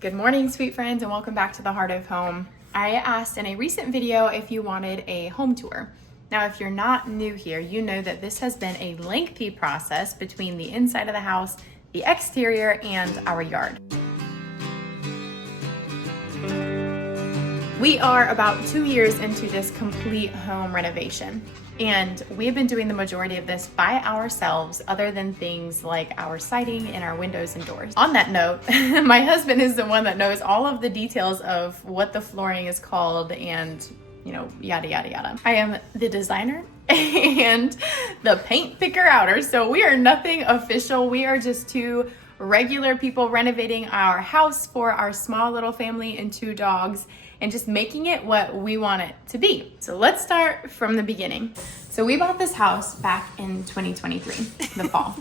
Good morning, sweet friends, and welcome back to the Heart of Home. I asked in a recent video if you wanted a home tour. Now, if you're not new here, you know that this has been a lengthy process between the inside of the house, the exterior, and our yard. We are about 2 years into this complete home renovation, and we have been doing the majority of this by ourselves, other than things like our siding and our windows and doors. On that note, my husband is the one that knows all of the details of what the flooring is called and, you know, yada, yada, yada. I am the designer and the paint picker outer, so we are nothing official. We are just two regular people renovating our house for our small little family and 2 dogs, and just making it what we want it to be. So let's start from the beginning. So we bought this house back in 2023, the fall.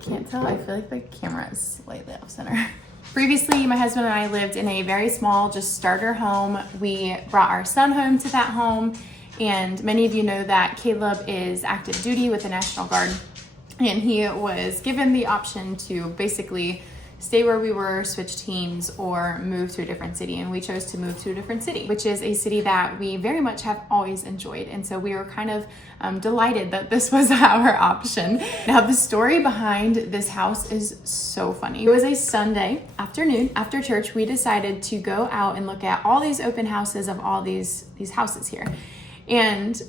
Can't tell, I feel like the camera is slightly off center. Previously, my husband and I lived in a very small, just starter home. We brought our son home to that home, and many of you know that Caleb is active duty with the National Guard, and he was given the option to basically stay where we were, switch teams, or move to a different city. And we chose to move to a different city, which is a city that we very much have always enjoyed. And so we were kind of delighted that this was our option. Now, the story behind this house is so funny. It was a Sunday afternoon after church. We decided to go out and look at all these open houses of all these houses here. And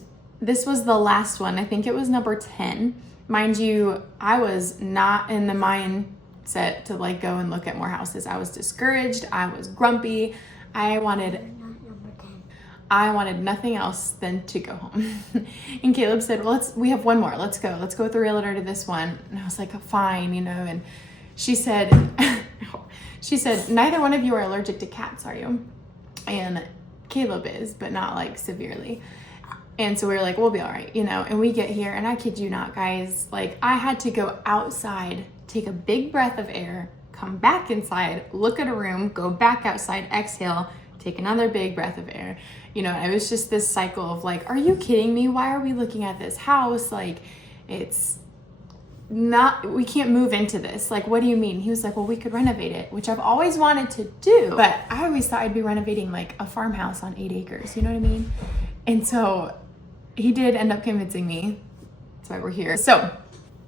this was the last one. I think it was number 10. Mind you, I was not in the mindset to go and look at more houses. I was discouraged. I was grumpy. I wanted nothing else than to go home. And Caleb said, well, we have one more. Let's go with the realtor to this one. And I was like, fine, and she said, neither one of you are allergic to cats, are you? And Caleb is, but not severely. And so we were like, we'll be all right, and we get here, and I kid you not, guys, I had to go outside, take a big breath of air, come back inside, look at a room, go back outside, exhale, take another big breath of air. It was just this cycle of are you kidding me? Why are we looking at this house? It's not, we can't move into this. What do you mean? He was like, well, we could renovate it, which I've always wanted to do, but I always thought I'd be renovating a farmhouse on 8 acres. You know what I mean? And so he did end up convincing me. That's why we're here. So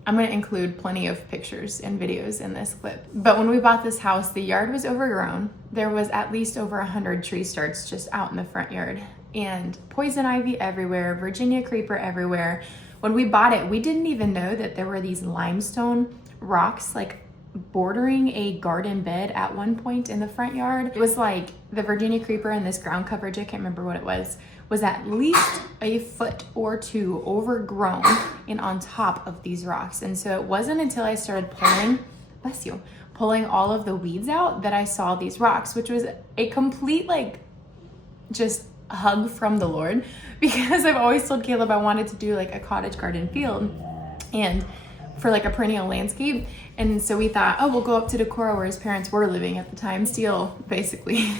I'm going to include plenty of pictures and videos in this clip. But when we bought this house, the yard was overgrown. There was at least over 100 tree starts just out in the front yard, and poison ivy everywhere, Virginia creeper everywhere. When we bought it, we didn't even know that there were these limestone rocks bordering a garden bed at one point in the front yard. It was the Virginia creeper and this ground coverage, I can't remember what it was at least a foot or 2 overgrown and on top of these rocks. And so it wasn't until I started pulling all of the weeds out that I saw these rocks, which was a complete just hug from the Lord, because I've always told Caleb I wanted to do a cottage garden field and for a perennial landscape. And so we thought, oh, we'll go up to Decorah where his parents were living at the time, steal basically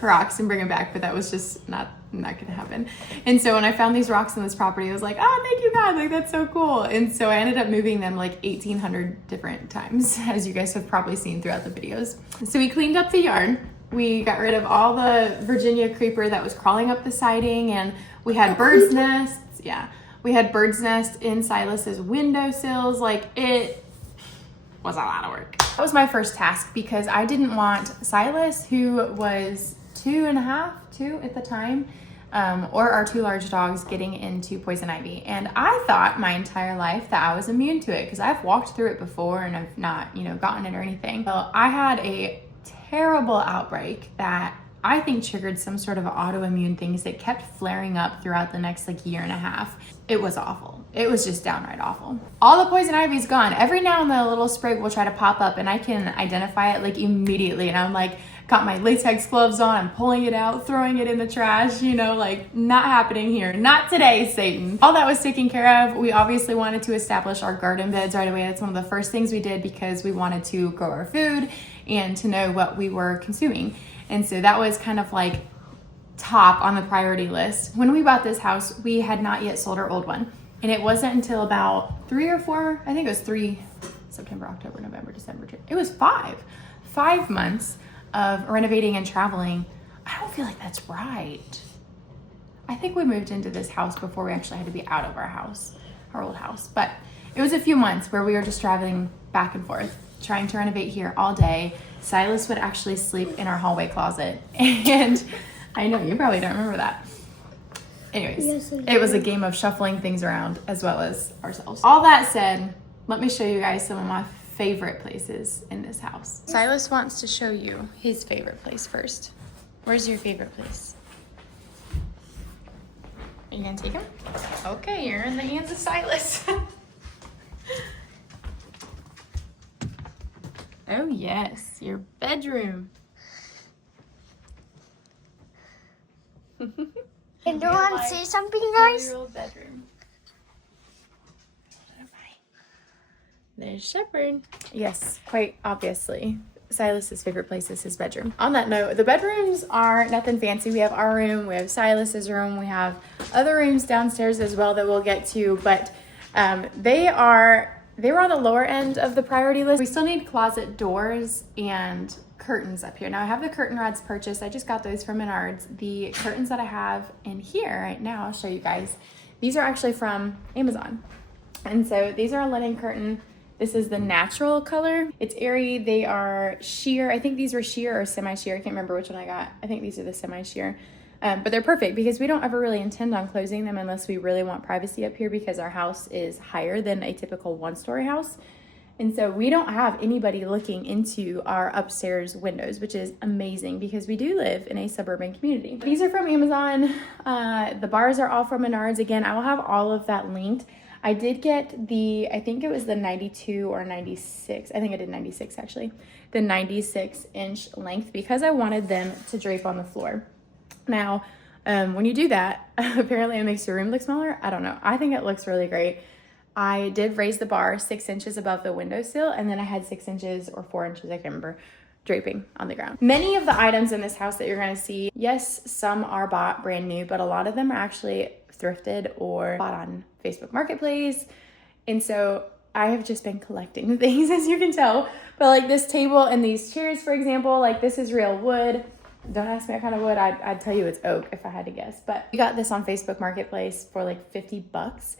rocks and bring them back, but that was just not gonna happen. And so when I found these rocks on this property, I was like, oh, thank you, God, that's so cool. And so I ended up moving them 1,800 different times, as you guys have probably seen throughout the videos. So we cleaned up the yard. We got rid of all the Virginia creeper that was crawling up the siding, and we had birds' nests. Yeah, we had birds' nests in Silas's windowsills. It was a lot of work. That was my first task, because I didn't want Silas, who was 2 at the time, or our 2 large dogs, getting into poison ivy. And I thought my entire life that I was immune to it, because I've walked through it before and I've not, gotten it or anything. So I had a terrible outbreak that I think triggered some sort of autoimmune things that kept flaring up throughout the next year and a half. It was awful. It was just downright awful. All the poison ivy's gone. Every now and then a little sprig will try to pop up, and I can identify it immediately. And I'm got my latex gloves on, I'm pulling it out, throwing it in the trash, not happening here. Not today, Satan. All that was taken care of. We obviously wanted to establish our garden beds right away. That's one of the first things we did, because we wanted to grow our food and to know what we were consuming. And so that was kind of top on the priority list. When we bought this house, we had not yet sold our old one. And it wasn't until about 3 or 4, I think it was 3, September, October, November, December, January. It was 5 5 months of renovating and traveling, I don't feel like that's right. I think we moved into this house before we actually had to be out of our house, our old house. But it was a few months where we were just traveling back and forth, trying to renovate here all day. Silas would actually sleep in our hallway closet. And I know, you probably don't remember that. Anyways, yes, it was a game of shuffling things around as well as ourselves. All that said, let me show you guys some of my favorite places in this house. Silas wants to show you his favorite place first. Where's your favorite place? Are you gonna take him? Okay, you're in the hands of Silas. Oh yes, your bedroom. And do you want to say something, guys? Your bedroom. There's Shepherd. Yes, quite obviously. Silas's favorite place is his bedroom. On that note, the bedrooms are nothing fancy. We have our room, we have Silas's room, we have other rooms downstairs as well that we'll get to, but they were on the lower end of the priority list. We still need closet doors and curtains up here. Now I have the curtain rods purchased. I just got those from MENARDS. The curtains that I have in here right now, I'll show you guys. These are actually from Amazon. And so these are a linen curtain. This is the natural color. It's airy. They are sheer. I think these were sheer or semi-sheer. I can't remember which one I got. I think these are the semi-sheer. But they're perfect because we don't ever really intend on closing them unless we really want privacy up here because our house is higher than a typical one-story house. And so we don't have anybody looking into our upstairs windows, which is amazing because we do live in a suburban community. These are from Amazon. The bars are all from Menards. Again, I will have all of that linked. I did get I think it was the 92 or 96. I think I did 96 actually. The 96-inch length because I wanted them to drape on the floor. Now, when you do that, apparently it makes your room look smaller. I don't know. I think it looks really great. I did raise the bar 6 inches above the windowsill, and then I had 6 inches or 4 inches, I can't remember, draping on the ground. Many of the items in this house that you're gonna see, yes, some are bought brand new, but a lot of them are actually thrifted or bought on Facebook Marketplace. And so I have just been collecting things, as you can tell. But like this table and these chairs, for example, like this is real wood. Don't ask me what kind of wood. I'd tell you it's oak if I had to guess. But we got this on Facebook Marketplace for like $50.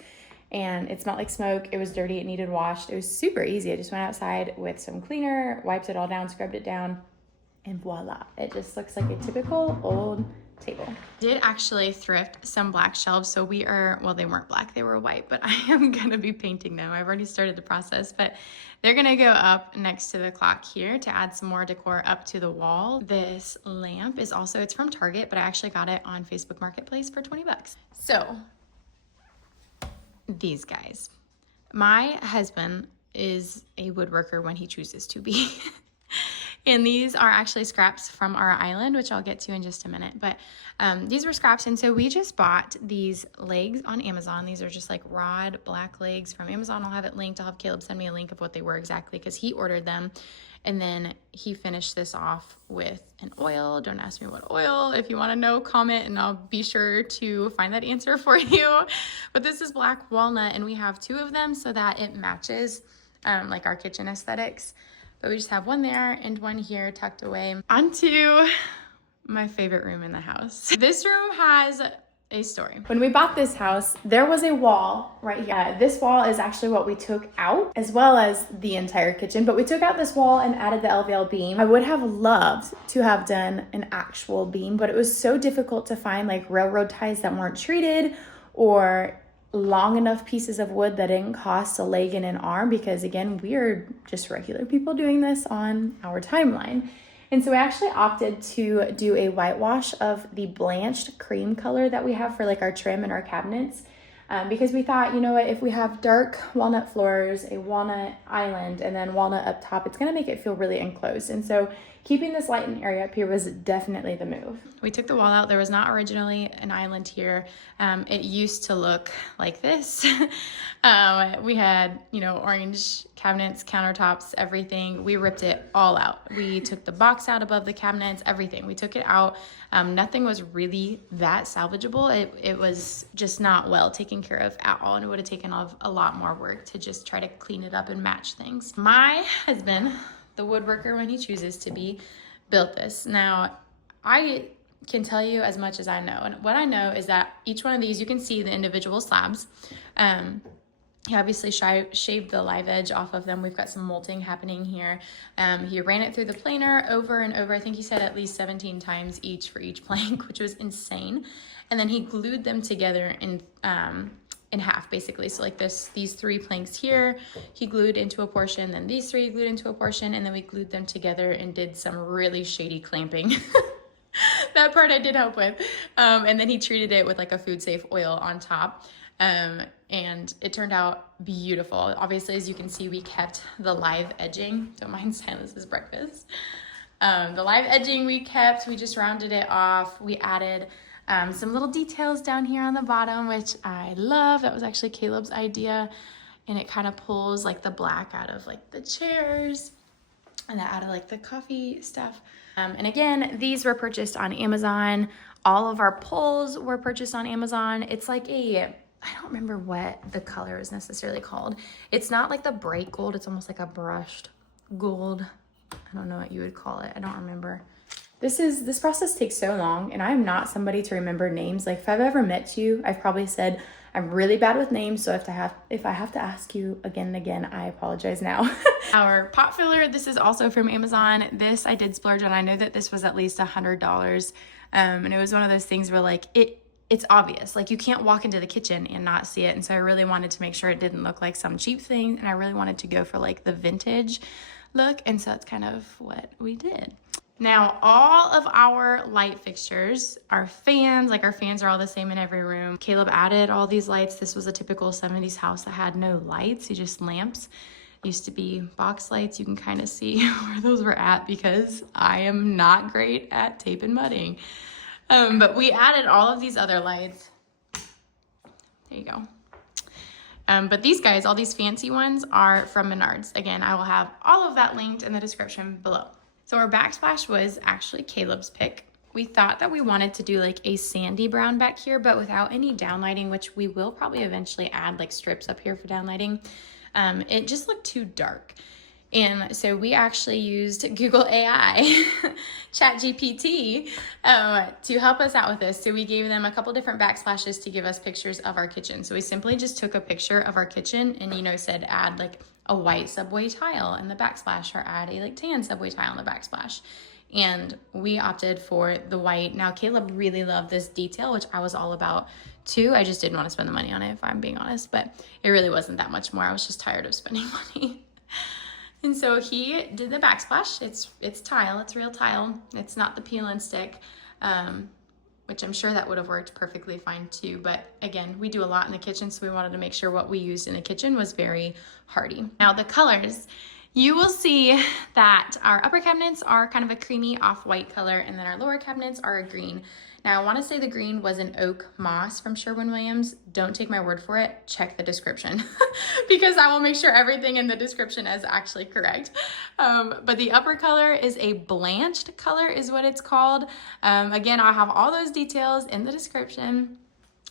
And it smelled like smoke. It was dirty. It needed washed. It was super easy. I just went outside with some cleaner, wiped it all down, scrubbed it down, and voila. It just looks like a typical old table. Did actually thrift some black shelves. So we are, well, they weren't black, they were white, but I am gonna be painting them. I've already started the process, but they're gonna go up next to the clock here to add some more decor up to the wall. This lamp is also, it's from Target, but I actually got it on Facebook Marketplace for $20. So these guys, my husband is a woodworker when he chooses to be. And these are actually scraps from our island, which I'll get to in just a minute. But these were scraps. And so we just bought these legs on Amazon. These are just like rod black legs from Amazon. I'll have it linked. I'll have Caleb send me a link of what they were exactly because he ordered them. And then he finished this off with an oil. Don't ask me what oil. If you want to know, comment and I'll be sure to find that answer for you. But this is black walnut and we have 2 of them so that it matches like our kitchen aesthetics. But we just have one there and one here tucked away. Onto my favorite room in the house. This room has a story. When we bought this house, there was a wall right here. This wall is actually what we took out, as well as the entire kitchen, but we took out this wall and added the LVL beam. I would have loved to have done an actual beam, but it was so difficult to find like railroad ties that weren't treated or long enough pieces of wood that didn't cost a leg and an arm because again, we are just regular people doing this on our timeline. And so we actually opted to do a whitewash of the Blanched cream color that we have for like our trim and our cabinets because we thought, you know what, if we have dark walnut floors, a walnut island, and then walnut up top, it's gonna make it feel really enclosed. And so keeping this light and area up here was definitely the move. We took the wall out. There was not originally an island here. It used to look like this. We had, you know, orange cabinets, countertops, everything. We ripped it all out. We took the box out above the cabinets, everything. We took it out. Nothing was really that salvageable. It was just not well taken care of at all. And it would have taken a lot more work to just try to clean it up and match things. My husband the woodworker, when he chooses to be, built this. Now, I can tell you as much as I know. And what I know is that each one of these, you can see the individual slabs. He obviously shaved the live edge off of them. We've got some molting happening here. He ran it through the planer over and over. I think he said at least 17 times each for each plank, which was insane. And then he glued them together in half, basically. So like these 3 planks here, he glued into a portion, then these 3 glued into a portion, and then we glued them together and did some really shady clamping. That part I did help with. And then he treated it with like a food safe oil on top. And it turned out beautiful. Obviously, as you can see, we kept the live edging. Don't mind Silas's breakfast. The live edging we kept, we just rounded it off. We added some little details down here on the bottom, which I love. That was actually Caleb's idea. And it kind of pulls like the black out of like the chairs, and that added like the coffee stuff. And again, these were purchased on Amazon. All of our poles were purchased on Amazon. It's like I don't remember what the color is necessarily called. It's not like the bright gold. It's almost like a brushed gold. I don't know what you would call it. I don't remember. This process takes so long, and I'm not somebody to remember names. Like if I've ever met you, I've probably said I'm really bad with names. So if I have to ask you again and again, I apologize now. Our pot filler, this is also from Amazon. This I did splurge on. I know that this was at least $100. And it was one of those things where like it's obvious, like you can't walk into the kitchen and not see it. And so I really wanted to make sure it didn't look like some cheap thing. And I really wanted to go for like the vintage look. And so that's kind of what we did. Now, all of our light fixtures, our fans are all the same in every room. Caleb added all these lights. This was a typical 70s house that had no lights, just lamps. Used to be box lights. You can kind of see where those were at because I am not great at tape and mudding. But we added all of these other lights. There you go. But these guys, all these fancy ones, are from MENARDS. Again, I will have all of that linked in the description below. So our backsplash was actually Caleb's pick. We thought that we wanted to do like a sandy brown back here, but without any downlighting, which we will probably eventually add like strips up here for downlighting. It just looked too dark. And so we actually used Google AI, ChatGPT, to help us out with this. So we gave them a couple different backsplashes to give us pictures of our kitchen. So we simply just took a picture of our kitchen and, said add like a white subway tile in the backsplash or add a like tan subway tile in the backsplash. And we opted for the white. Now, Caleb really loved this detail, which I was all about too. I just didn't want to spend the money on it, if I'm being honest, but it really wasn't that much more. I was just tired of spending money. And so he did the backsplash. It's tile, it's real tile. It's not the peel and stick, which I'm sure that would have worked perfectly fine too. But again, we do a lot in the kitchen, so we wanted to make sure what we used in the kitchen was very hardy. Now the colors, you will see that our upper cabinets are kind of a creamy off-white color, and then our lower cabinets are a green. Now I want to say the green was an oak moss from Sherwin Williams. Don't take my word for it. Check the description because I will make sure everything in the description is actually correct. But the upper color is a blanched color is what it's called. Again, I'll have all those details in the description.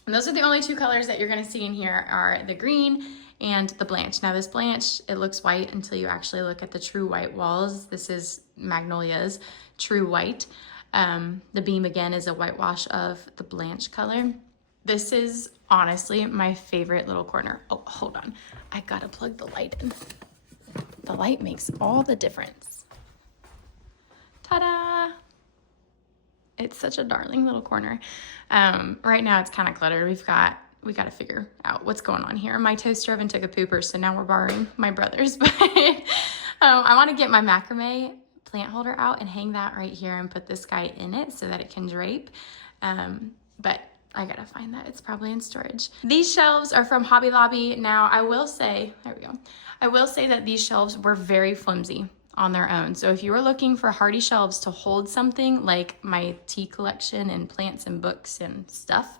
And those are the only 2 colors that you're going to see in here are the green and the blanched. Now this blanched, it looks white until you actually look at the true white walls. This is Magnolia's true white. The beam again is a whitewash of the blanched color. This is honestly my favorite little corner. Oh, hold on. I gotta plug the light in. The light makes all the difference. Ta-da! It's such a darling little corner. Right now it's kind of cluttered. We got to figure out what's going on here. My toaster oven took a pooper, so now we're borrowing my brother's. But I want to get my macrame plant holder out and hang that right here and put this guy in it so that it can drape. But I gotta find that. It's probably in storage. These shelves are from Hobby Lobby. Now I will say, there we go. I will say that these shelves were very flimsy on their own. So if you were looking for hardy shelves to hold something like my tea collection and plants and books and stuff,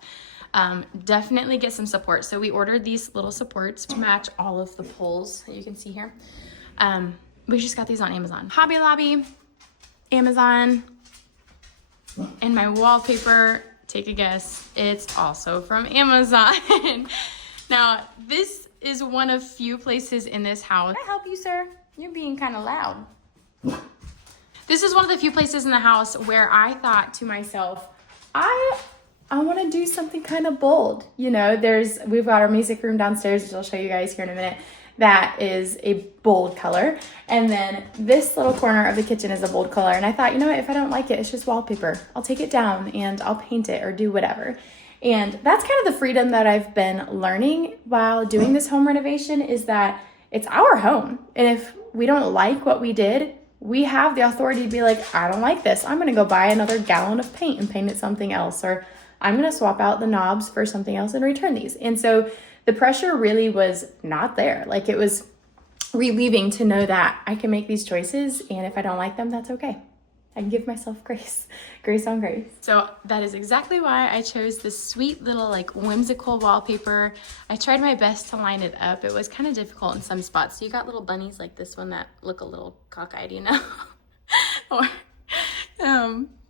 definitely get some support. So we ordered these little supports to match all of the poles that you can see here. We just got these on Amazon. Hobby Lobby, Amazon, and my wallpaper, take a guess, it's also from Amazon. Now, this is one of few places in this house. Can I help you, sir? You're being kind of loud. This is one of the few places in the house where I thought to myself, I want to do something kind of bold. You know, we've got our music room downstairs, which I'll show you guys here in a minute. That is a bold color. And then this little corner of the kitchen is a bold color. And I thought, you know what, if I don't like it, it's just wallpaper. I'll take it down and I'll paint it or do whatever. And that's kind of the freedom that I've been learning while doing this home renovation, is that it's our home. And if we don't like what we did, we have the authority to be like, I don't like this. I'm going to go buy another gallon of paint and paint it something else. Or I'm going to swap out the knobs for something else and return these. And so the pressure really was not there. Like, it was relieving to know that I can make these choices, and if I don't like them, that's okay. I can give myself grace on grace. So that is exactly why I chose this sweet little like whimsical wallpaper. I tried my best to line it up. It was kind of difficult in some spots. So you got little bunnies like this one that look a little cockeyed, you know?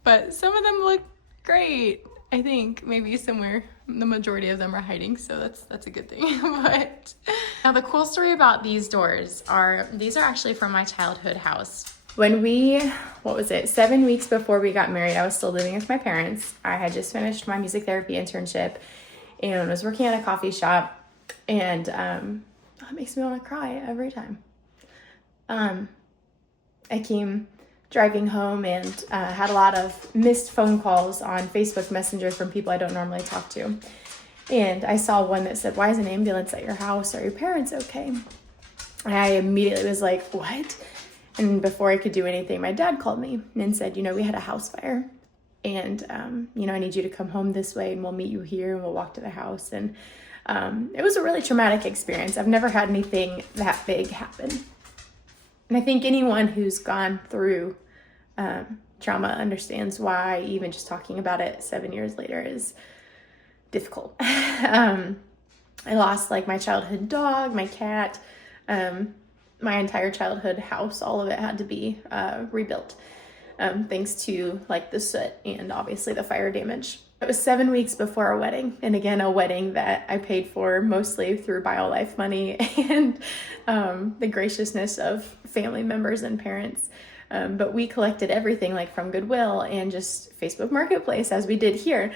But some of them look great. I think maybe somewhere the majority of them are hiding, so that's a good thing. But now the cool story about these doors are, these are actually from my childhood house. When 7 weeks before we got married, I was still living with my parents. I had just finished my music therapy internship and was working at a coffee shop, and it makes me want to cry every time. I came driving home and had a lot of missed phone calls on Facebook Messenger from people I don't normally talk to. And I saw one that said, "Why is an ambulance at your house? Are your parents okay?" And I immediately was like, "What?" And before I could do anything, my dad called me and said, we had a house fire, and, I need you to come home this way, and we'll meet you here, and we'll walk to the house. And it was a really traumatic experience. I've never had anything that big happen. And I think anyone who's gone through trauma understands why even just talking about it 7 years later is difficult. I lost like my childhood dog, my cat, my entire childhood house. All of it had to be rebuilt thanks to like the soot and obviously the fire damage. It was 7 weeks before our wedding, and again, a wedding that I paid for mostly through BioLife money and the graciousness of family members and parents. But we collected everything like from Goodwill and just Facebook Marketplace, as we did here,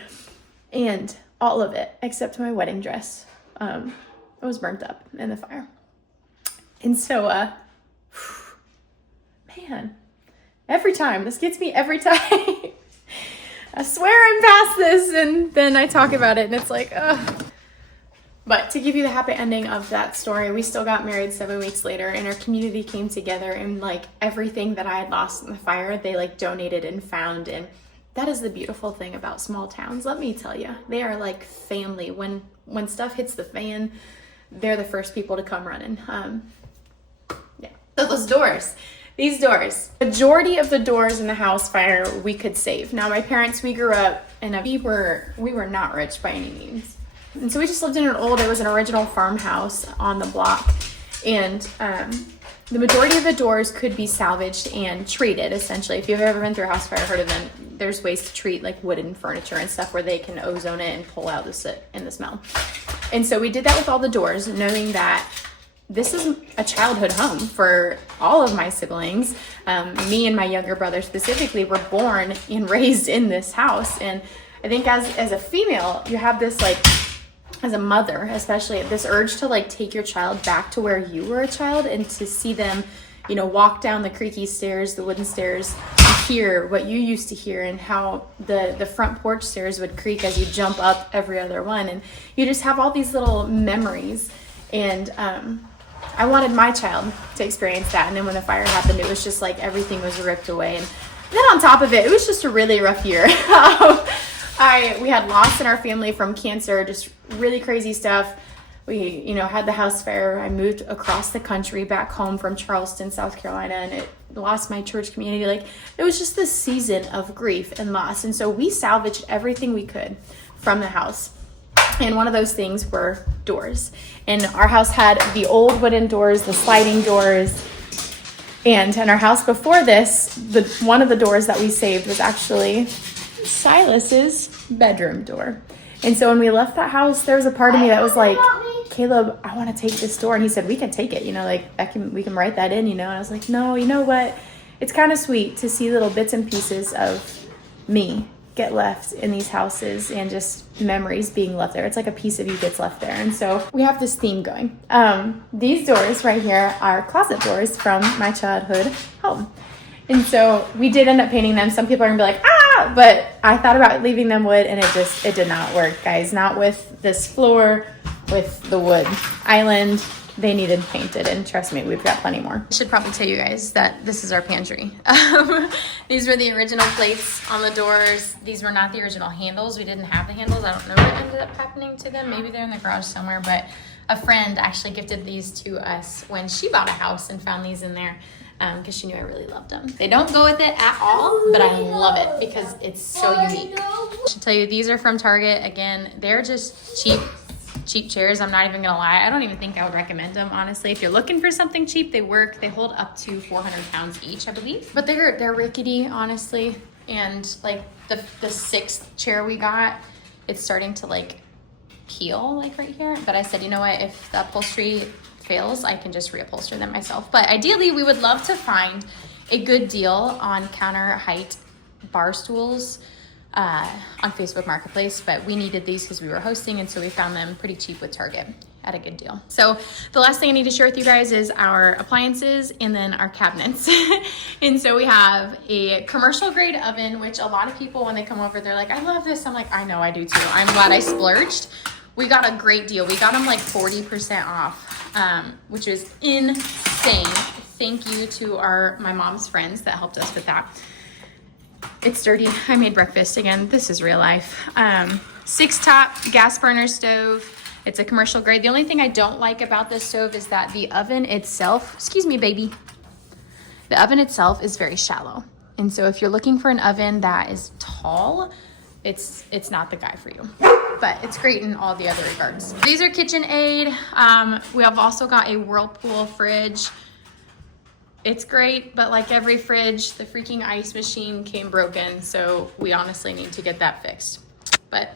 and all of it except my wedding dress was burnt up in the fire. And so, man, every time, this gets me every time. I swear I'm past this, and then I talk about it, and it's like, ugh. But to give you the happy ending of that story, we still got married 7 weeks later, and our community came together, and like everything that I had lost in the fire, they like donated and found. And that is the beautiful thing about small towns. Let me tell you, they are like family. When stuff hits the fan, they're the first people to come running. So these doors, majority of the doors in the house fire we could save. Now my parents, we grew up in we were not rich by any means. And so we just lived in it was an original farmhouse on the block. And the majority of the doors could be salvaged and treated, essentially. If you've ever been through a house fire, heard of them, there's ways to treat like wooden furniture and stuff where they can ozone it and pull out the soot and the smell. And so we did that with all the doors, knowing that this is a childhood home for all of my siblings. Me and my younger brother specifically were born and raised in this house. And I think as a female, you have this like, as a mother, especially this urge to like take your child back to where you were a child and to see them, walk down the creaky stairs, the wooden stairs, and hear what you used to hear, and how the front porch stairs would creak as you jump up every other one. And you just have all these little memories. And I wanted my child to experience that. And then when the fire happened, it was just like everything was ripped away. And then on top of it was just a really rough year. We had loss in our family from cancer, just really crazy stuff. We, had the house fire. I moved across the country back home from Charleston, South Carolina, and it lost my church community. Like, it was just this season of grief and loss. And so we salvaged everything we could from the house. And one of those things were doors. And our house had the old wooden doors, the sliding doors. And in our house before this, one of the doors that we saved was actually Silas's bedroom door. And so when we left that house, there was a part of me that was like, Caleb, I want to take this door. And he said, we can take it, we can write that in, And I was like, no, you know what? it's kind of sweet to see little bits and pieces of me get left in these houses and just memories being left there. It's like a piece of you gets left there. And so we have this theme going. These doors right here are closet doors from my childhood home. And so we did end up painting them. Some people are gonna be like, ah, but I thought about leaving them wood and it did not work, guys. Not with this floor, with the wood island. They needed painted, and trust me, we've got plenty more. I should probably tell you guys that this is our pantry. These were the original plates on the doors. These were not the original handles. We didn't have the handles. I don't know what ended up happening to them. Maybe they're in the garage somewhere, but a friend actually gifted these to us when she bought a house and found these in there because she knew I really loved them. They don't go with it at all, but I love it because it's so unique. I should tell you, these are from Target. Again, they're just cheap chairs. I'm not even gonna lie, I don't even think I would recommend them, honestly. If you're looking for something cheap, they work. They hold up to 400 pounds each, I believe, but they're rickety, honestly. And like the sixth chair we got, it's starting to like peel like right here, but I said, you know what, if the upholstery fails, I can just reupholster them myself. But ideally we would love to find a good deal on counter height bar stools on Facebook Marketplace, but we needed these because we were hosting, and so we found them pretty cheap with Target at a good deal. So the last thing I need to share with you guys is our appliances and then our cabinets. And so we have a commercial grade oven, which a lot of people, when they come over, they're like, I love this. I'm like, I know, I do too. I'm glad I splurged. We got a great deal. We got them like 40% off, which is insane. Thank you to my mom's friends that helped us with that. It's dirty. I made breakfast again. This is real life. 6-top gas burner stove. It's a commercial grade. The only thing I don't like about this stove is that the oven itself, excuse me, baby. The oven itself is very shallow. And so if you're looking for an oven that is tall, it's not the guy for you. But it's great in all the other regards. These are KitchenAid. We have also got a Whirlpool fridge. It's great, but like every fridge, the freaking ice machine came broken, so we honestly need to get that fixed. But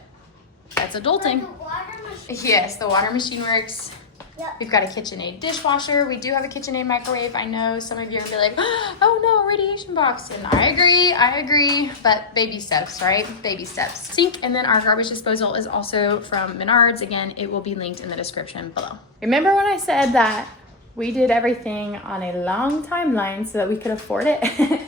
that's adulting. Yes, the water machine works. Yep. We've got a KitchenAid dishwasher. We do have a KitchenAid microwave. I know some of you are gonna be like, oh no, radiation box. And I agree, but baby steps, right? Baby steps. Sink, and then our garbage disposal is also from MENARDS. Again, it will be linked in the description below. Remember when I said that we did everything on a long timeline so that we could afford it?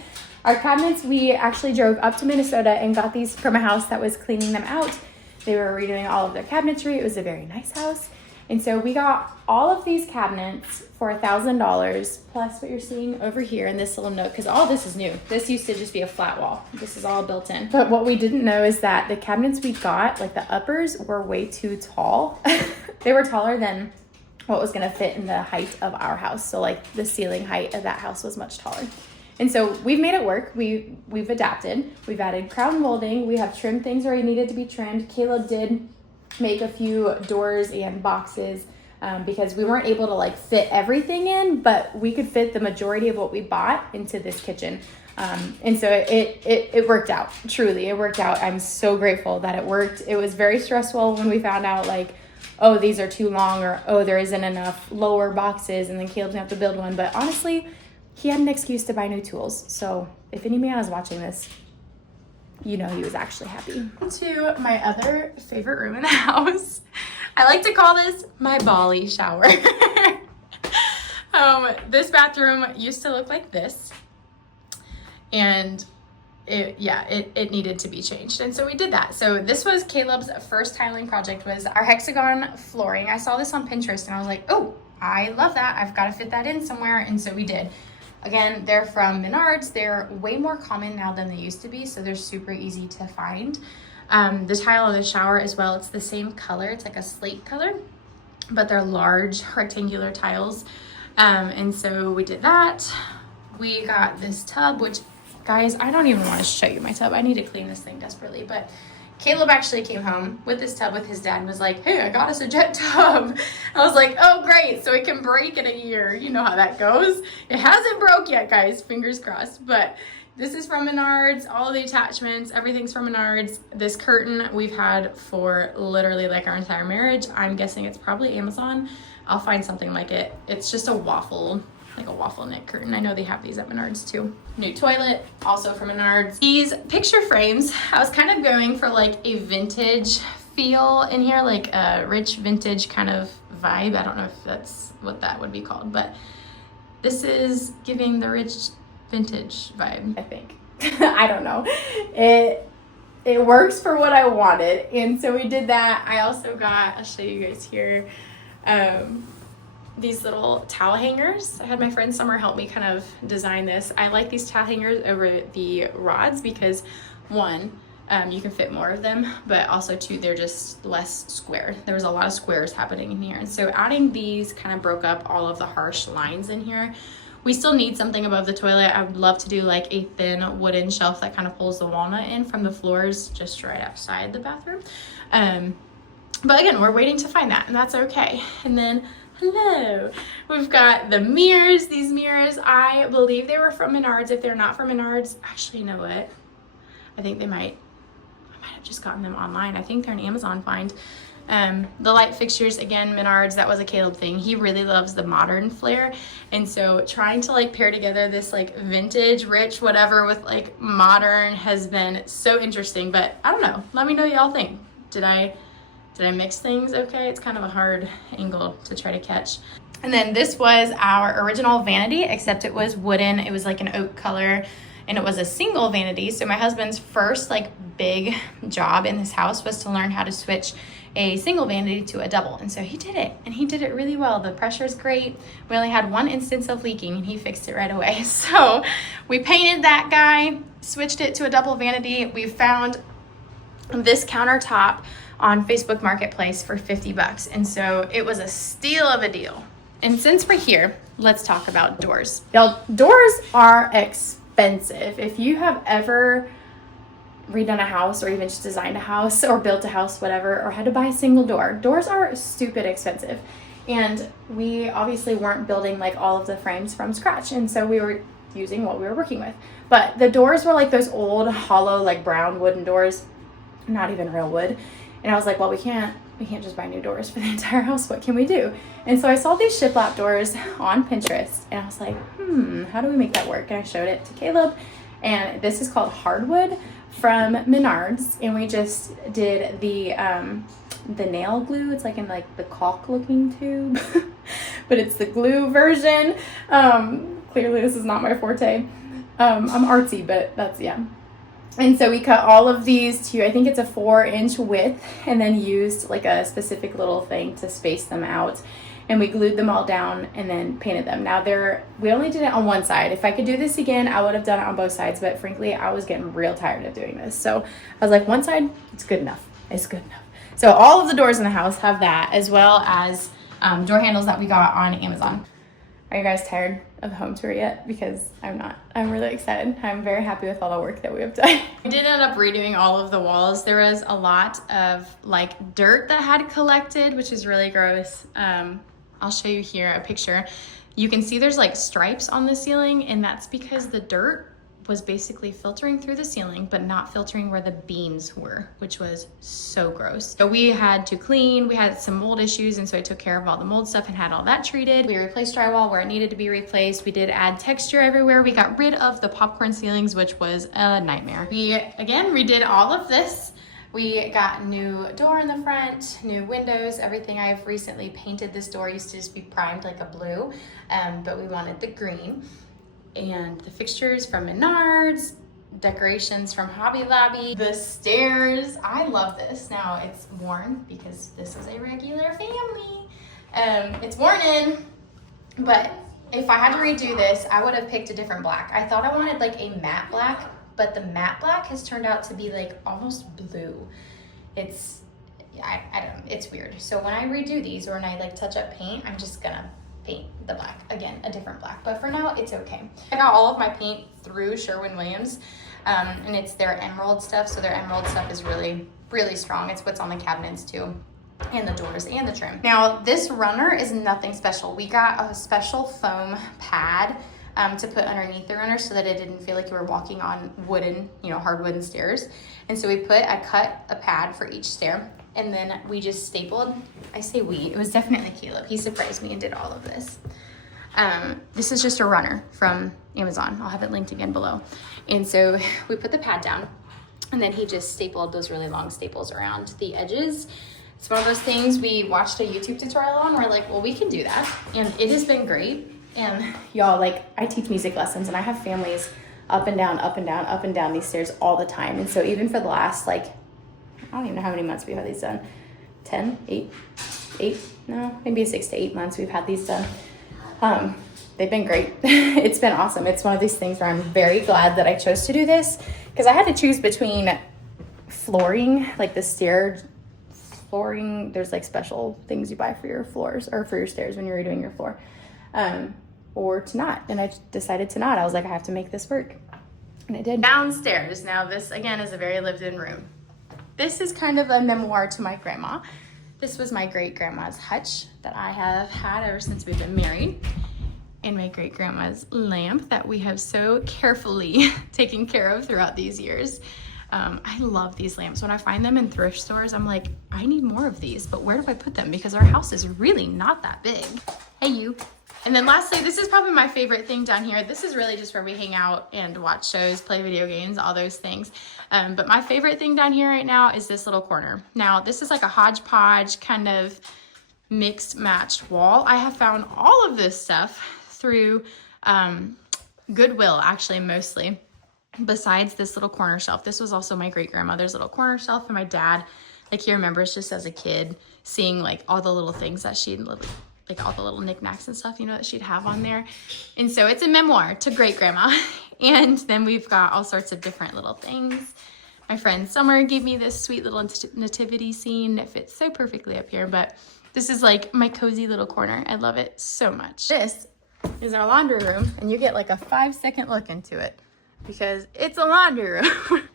Our cabinets, we actually drove up to Minnesota and got these from a house that was cleaning them out. They were redoing all of their cabinetry. It was a very nice house. And so we got all of these cabinets for $1,000, plus what you're seeing over here in this little nook, because all this is new. This used to just be a flat wall. This is all built in. But what we didn't know is that the cabinets we got, like the uppers, were way too tall. They were taller than what was gonna fit in the height of our house. So like the ceiling height of that house was much taller. And so we've made it work. We've adapted. We've added crown molding. We have trimmed things where it needed to be trimmed. Caleb did make a few doors and boxes because we weren't able to like fit everything in, but we could fit the majority of what we bought into this kitchen. And so it worked out. Truly, it worked out. I'm so grateful that it worked. It was very stressful when we found out like, oh, these are too long, or oh, there isn't enough lower boxes, and then Caleb's gonna have to build one. But honestly, he had an excuse to buy new tools. So if any man is watching this, you know he was actually happy. To my other favorite room in the house. I like to call this my Bali shower. This bathroom used to look like this, and it needed to be changed, and so we did that. So this was Caleb's first tiling project, was our hexagon flooring. I saw this on Pinterest and I was like, oh, I love that. I've got to fit that in somewhere, and so we did. Again, they're from MENARDS. They're way more common now than they used to be, so they're super easy to find. The tile of the shower as well, it's the same color. It's like a slate color, but they're large rectangular tiles. And so we did that. We got this tub, which, guys, I don't even want to show you my tub. I need to clean this thing desperately, but Caleb actually came home with this tub with his dad and was like, hey, I got us a jet tub. I was like, oh, great. So it can break in a year. You know how that goes. It hasn't broke yet, guys. Fingers crossed. But this is from MENARDS. All the attachments, everything's from MENARDS. This curtain we've had for literally like our entire marriage. I'm guessing it's probably Amazon. I'll find something like it. It's just a waffle like a waffle knit curtain. I know they have these at Menards too. New toilet, also from Menards. These picture frames, I was kind of going for like a vintage feel in here, like a rich vintage kind of vibe. I don't know if that's what that would be called, but this is giving the rich vintage vibe, I think. I don't know. It works for what I wanted, and so we did that. I also got, I'll show you guys here, these little towel hangers. I had my friend Summer help me kind of design this. I like these towel hangers over the rods because one, you can fit more of them, but also two, they're just less square. There was a lot of squares happening in here, and so adding these kind of broke up all of the harsh lines in here. We still need something above the toilet. I would love to do like a thin wooden shelf that kind of pulls the walnut in from the floors just right outside the bathroom. But again, we're waiting to find that, and that's okay. And then, hello, we've got the mirrors. These mirrors, I believe they were from Menards. If they're not from Menards, actually, you know what? I think I might have just gotten them online. I think they're an Amazon find. The light fixtures, again, Menards, that was a Caleb thing. He really loves the modern flair, and so trying to like pair together this like vintage, rich, whatever with like modern has been so interesting. But I don't know, let me know what y'all think. Did I mix things okay? It's kind of a hard angle to try to catch. And then this was our original vanity, except it was wooden. It was like an oak color, and it was a single vanity. So my husband's first like big job in this house was to learn how to switch a single vanity to a double, and so he did it, and he did it really well. The pressure is great. We only had one instance of leaking, and he fixed it right away. So we painted that guy, switched it to a double vanity. We found this countertop on Facebook Marketplace for 50 bucks, and so it was a steal of a deal. And since we're here, let's talk about doors. Y'all, doors are expensive. If you have ever redone a house or even just designed a house or built a house, whatever, or had to buy a single door, doors are stupid expensive. And we obviously weren't building like all of the frames from scratch, and so we were using what we were working with. But the doors were like those old hollow like brown wooden doors, not even real wood. And I was like, well, we can't just buy new doors for the entire house. What can we do? And so I saw these shiplap doors on Pinterest, and I was like, how do we make that work? And I showed it to Caleb, and this is called hardwood from Menards, and we just did the nail glue. It's like in like the caulk looking tube, but it's the glue version. Clearly this is not my forte. I'm artsy, but that's, yeah. And so we cut all of these to, I think it's a 4-inch width, and then used like a specific little thing to space them out. And we glued them all down and then painted them. Now we only did it on one side. If I could do this again, I would have done it on both sides, but frankly, I was getting real tired of doing this. So I was like, one side, it's good enough. It's good enough. So all of the doors in the house have that, as well as door handles that we got on Amazon. Are you guys tired of the home tour yet? Because I'm not. I'm really excited. I'm very happy with all the work that we have done. We did end up redoing all of the walls. There was a lot of like dirt that had collected, which is really gross. I'll show you here a picture. You can see there's like stripes on the ceiling, and that's because the dirt was basically filtering through the ceiling, but not filtering where the beams were, which was so gross. So we had to clean, we had some mold issues, and so I took care of all the mold stuff and had all that treated. We replaced drywall where it needed to be replaced. We did add texture everywhere. We got rid of the popcorn ceilings, which was a nightmare. We, again, redid all of this. We got new door in the front, new windows, everything. I've recently painted this door. It used to just be primed like a blue, but we wanted the green. And the fixtures from Menards, decorations from Hobby Lobby, the stairs. I love this. Now it's worn because this is a regular family. It's worn in, but if I had to redo this, I would have picked a different black. I thought I wanted like a matte black, but the matte black has turned out to be like almost blue. It's, I don't know, it's weird. So when I redo these or when I like touch up paint, I'm just gonna paint the black again, a different black, but for now it's okay. I got all of my paint through Sherwin Williams, and it's their emerald stuff. So their emerald stuff is really, really strong. It's what's on the cabinets too, and the doors and the trim. Now this runner is nothing special. We got a special foam pad to put underneath the runner so that it didn't feel like you were walking on wooden, hard wooden stairs. And so I cut a pad for each stair, and then we just stapled. I say we, it was definitely Caleb. He surprised me and did all of this. This is just a runner from Amazon. I'll have it linked again below. And so we put the pad down, and then he just stapled those really long staples around the edges. It's one of those things we watched a YouTube tutorial on. We're like, well, we can do that. And it has been great. And y'all, like, I teach music lessons, and I have families up and down, up and down, up and down these stairs all the time. And so even for the last, like, I don't even know how many months we've had these done. 10, 8, no, maybe 6 to 8 months we've had these done. They've been great. It's been awesome. It's one of these things where I'm very glad that I chose to do this, because I had to choose between flooring, like the stair flooring. There's like special things you buy for your floors or for your stairs when you're redoing your floor, or to not. And I decided to not. I was like, I have to make this work, and I did. Downstairs. Now this again is a very lived-in room. This is kind of a memoir to my grandma. This was my great-grandma's hutch that I have had ever since we've been married. And my great-grandma's lamp that we have so carefully taken care of throughout these years. I love these lamps. When I find them in thrift stores, I'm like, I need more of these, but where do I put them? Because our house is really not that big. Hey, you. And then lastly, this is probably my favorite thing down here. This is really just where we hang out and watch shows, play video games, all those things. But my favorite thing down here right now is this little corner. Now, this is like a hodgepodge kind of mixed matched wall. I have found all of this stuff through Goodwill, actually, mostly, besides this little corner shelf. This was also my great-grandmother's little corner shelf, and my dad, like, he remembers just as a kid seeing like all the little things that she'd, like all the little knickknacks and stuff, you know, that she'd have on there. And so it's a memoir to great-grandma. And then we've got all sorts of different little things. My friend Summer gave me this sweet little nativity scene that fits so perfectly up here, but this is like my cozy little corner. I love it so much. This is our laundry room, and you get like a 5-second look into it because it's a laundry room.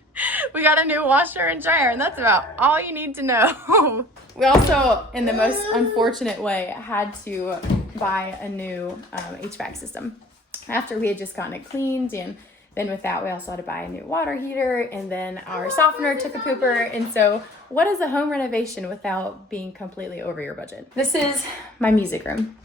We got a new washer and dryer, and that's about all you need to know. We also, in the most unfortunate way, had to buy a new HVAC system after we had just gotten it cleaned. And then with that, we also had to buy a new water heater, and then our softener took a pooper. And so what is a home renovation without being completely over your budget? This is my music room.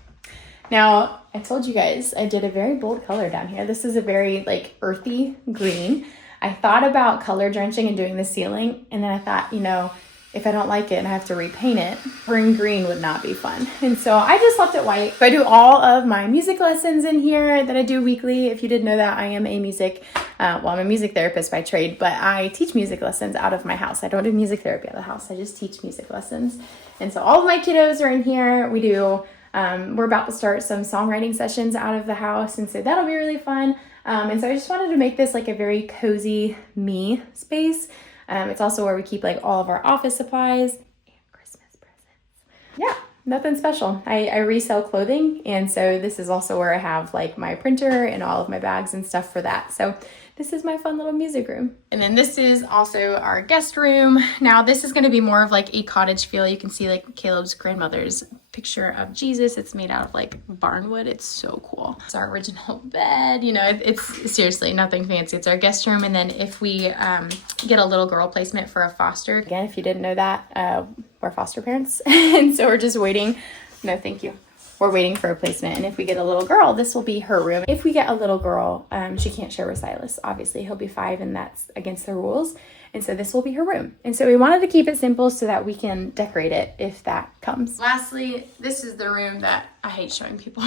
Now, I told you guys I did a very bold color down here. This is a very like earthy green. I thought about color drenching and doing the ceiling, and then I thought, you know, if I don't like it and I have to repaint it, burning green would not be fun. And so I just left it white. So I do all of my music lessons in here that I do weekly. If you didn't know that, I am a music, I'm a music therapist by trade, but I teach music lessons out of my house. I don't do music therapy out of the house. I just teach music lessons. And so all of my kiddos are in here. We do, we're about to start some songwriting sessions out of the house. And so that'll be really fun. And so I just wanted to make this like a very cozy me space. It's also where we keep like all of our office supplies and Christmas presents. Yeah, nothing special. I resell clothing, and so this is also where I have like my printer and all of my bags and stuff for that. So this is my fun little music room. And then this is also our guest room. Now this is going to be more of like a cottage feel. You can see like Caleb's grandmother's picture of Jesus. It's made out of like barnwood. It's so cool. It's our original bed. You know, it's seriously nothing fancy. It's our guest room. And then if we get a little girl placement for a foster, again, if you didn't know that, we're foster parents. And so we're just waiting. No, thank you. We're waiting for a placement, and if we get a little girl, this will be her room. If we get a little girl, she can't share with Silas. Obviously, he'll be 5, and that's against the rules. And so this will be her room. And so we wanted to keep it simple so that we can decorate it if that comes. Lastly, this is the room that I hate showing people,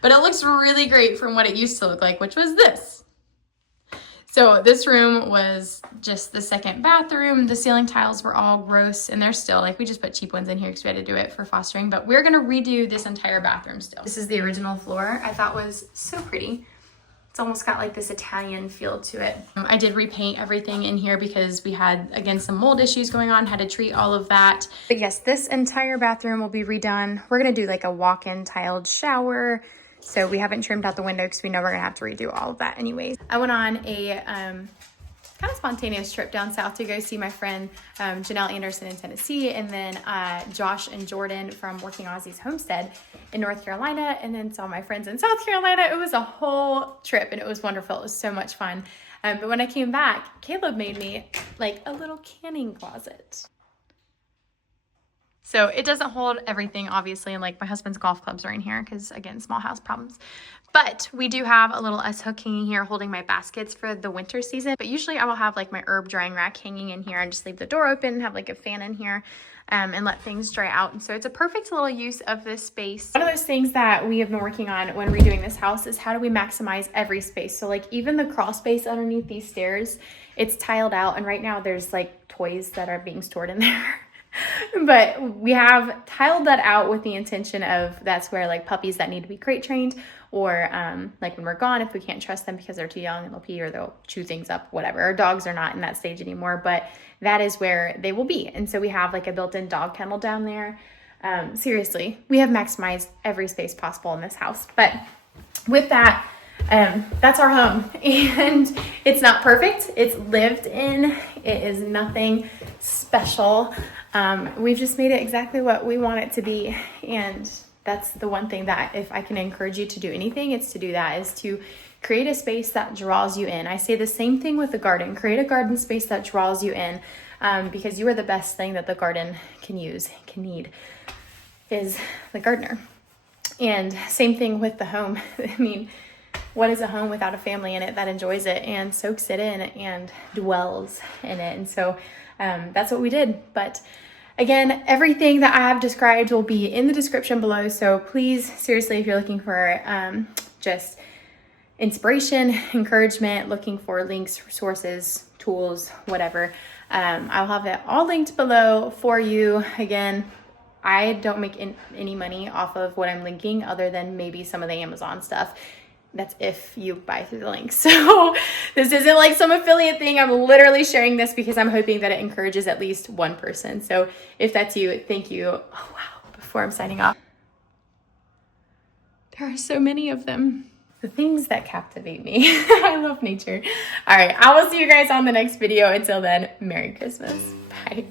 but it looks really great from what it used to look like, which was this. So this room was just the second bathroom. The ceiling tiles were all gross, and they're still, like, we just put cheap ones in here because we had to do it for fostering, but we're gonna redo this entire bathroom still. This is the original floor. I thought was so pretty. It's almost got like this Italian feel to it. I did repaint everything in here because we had, again, some mold issues going on, had to treat all of that. But yes, this entire bathroom will be redone. We're gonna do like a walk-in tiled shower. So we haven't trimmed out the window because we know we're gonna have to redo all of that anyways. I went on a kind of spontaneous trip down south to go see my friend Janelle Anderson in Tennessee, and then Josh and Jordan from Working Aussie's Homestead in North Carolina, and then saw my friends in South Carolina. It was a whole trip, and it was wonderful. It was so much fun. But when I came back, Caleb made me like a little canning closet. So it doesn't hold everything, obviously, and like my husband's golf clubs are in here because, again, small house problems. But we do have a little S-hook hanging here holding my baskets for the winter season. But usually I will have like my herb drying rack hanging in here and just leave the door open and have like a fan in here and let things dry out. And so it's a perfect little use of this space. One of those things that we have been working on when redoing this house is how do we maximize every space? So like even the crawl space underneath these stairs, it's tiled out. And right now there's like toys that are being stored in there. But we have tiled that out with the intention of that's where like puppies that need to be crate trained or like when we're gone, if we can't trust them because they're too young and they'll pee or they'll chew things up, whatever. Our dogs are not in that stage anymore, but that is where they will be. And so we have like a built-in dog kennel down there. Seriously, we have maximized every space possible in this house. But with that, that's our home, and it's not perfect. It's lived in. It is nothing special. We've just made it exactly what we want it to be. And that's the one thing that if I can encourage you to do anything, it's to do that, is to create a space that draws you in. I say the same thing with the garden. Create a garden space that draws you in, because you are the best thing that the garden can need is the gardener. And same thing with the home. I mean, what is a home without a family in it that enjoys it and soaks it in and dwells in it? And so that's what we did. But again, everything that I have described will be in the description below. So please, seriously, if you're looking for just inspiration, encouragement, looking for links, resources, tools, whatever, I'll have it all linked below for you. Again, I don't make any money off of what I'm linking other than maybe some of the Amazon stuff. That's if you buy through the links. So this isn't like some affiliate thing. I'm literally sharing this because I'm hoping that it encourages at least one person. So if that's you, thank you. Oh, wow. Before I'm signing off, there are so many of them. The things that captivate me. I love nature. All right. I will see you guys on the next video. Until then, Merry Christmas. Bye.